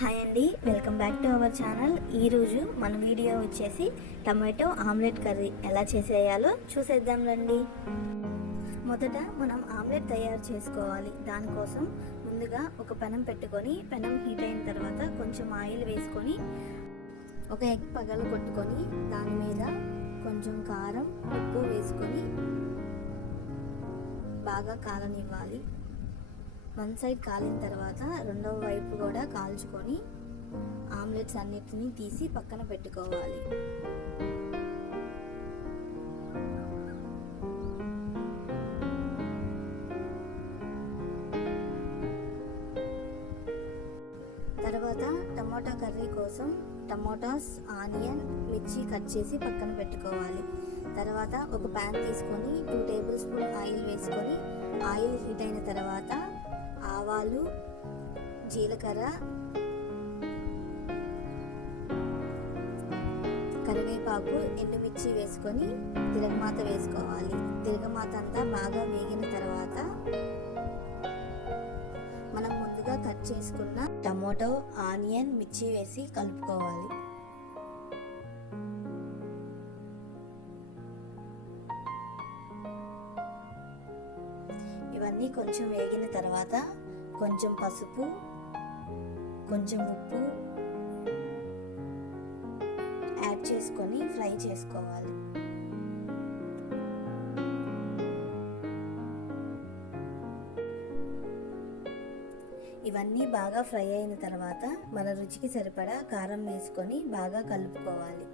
Hi అండి welcome back to our channel ఈరోజు మన వీడియో వచ్చేసి టమాటో ఆమ్లెట్ కర్రీ ఎలా చేసేయాలో చూసేద్దాం రండి మొదట మనం ఆమ్లెట్ తయారు చేసుకోవాలి దానికోసం ముందుగా ఒక పెనం పెట్టుకొని పెనం హీట్ అయిన తర్వాత కొంచెం ఆయిల్ వేసుకొని ఒక ఎగ్ పగలు కొట్టుకొని దాని మీద కొంచెం కారం ఉప్పు వేసుకొని బాగా ఇవ్వాలి వన్ సైడ్ కాలిన తర్వాత రెండవ వైపు కూడా కాల్చుకొని ఆమ్లెట్స్ అన్నిటినీ తీసి పక్కన పెట్టుకోవాలి తర్వాత టమోటా కర్రీ కోసం టమోటాస్ ఆనియన్ మిర్చి కట్ చేసి పక్కన పెట్టుకోవాలి తర్వాత ఒక ప్యాన్ తీసుకొని టూ టేబుల్ స్పూన్ ఆయిల్ వేసుకొని ఆయిల్ హీట్ అయిన తర్వాత ఆవాలు జీలకర్ర కరివేపాకు ఎండుమిర్చి వేసుకొని తిరగమాత వేసుకోవాలి తిరగమాత అంతా బాగా వేగిన తర్వాత మనం ముందుగా కట్ చేసుకున్న టమోటో ఆనియన్ మిర్చి వేసి కలుపుకోవాలి ఇవన్నీ కొంచెం వేగిన తర్వాత కొంచెం పసుపు కొంచెం ఉప్పు యాడ్ చేసుకొని ఫ్రై చేసుకోవాలి ఇవన్నీ బాగా ఫ్రై అయిన తర్వాత మన రుచికి సరిపడా కారం వేసుకొని బాగా కలుపుకోవాలి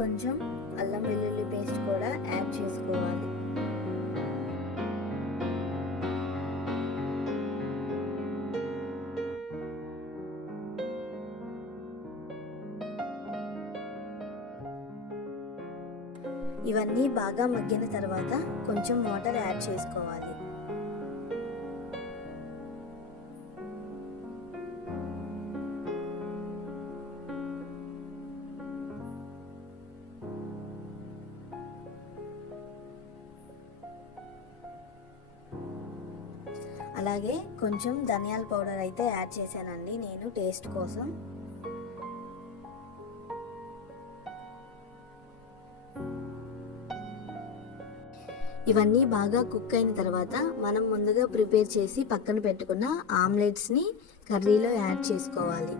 కొంచెం అల్లం వెల్లుల్లి పేస్ట్ కూడా యాడ్ చేసుకోవాలి ఇవన్నీ బాగా మగ్గిన తర్వాత కొంచెం వాటర్ యాడ్ చేసుకోవాలి అలాగే కొంచెం ధనియాల పౌడర్ అయితే యాడ్ చేశానండి నేను టేస్ట్ కోసం ఇవన్నీ బాగా కుక్ అయిన తర్వాత మనం ముందుగా ప్రిపేర్ చేసి పక్కన పెట్టుకున్న ఆమ్లెట్స్ని కర్రీలో యాడ్ చేసుకోవాలి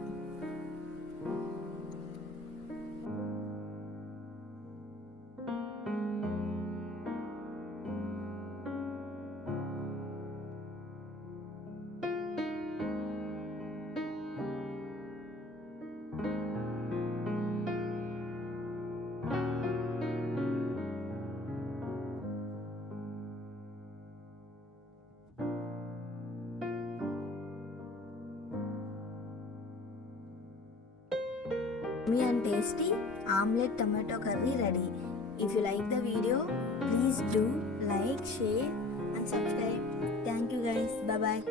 Yummy and tasty omelette tomato curry ready. If you like the video, please do like, share and subscribe. Thank you guys. Bye bye.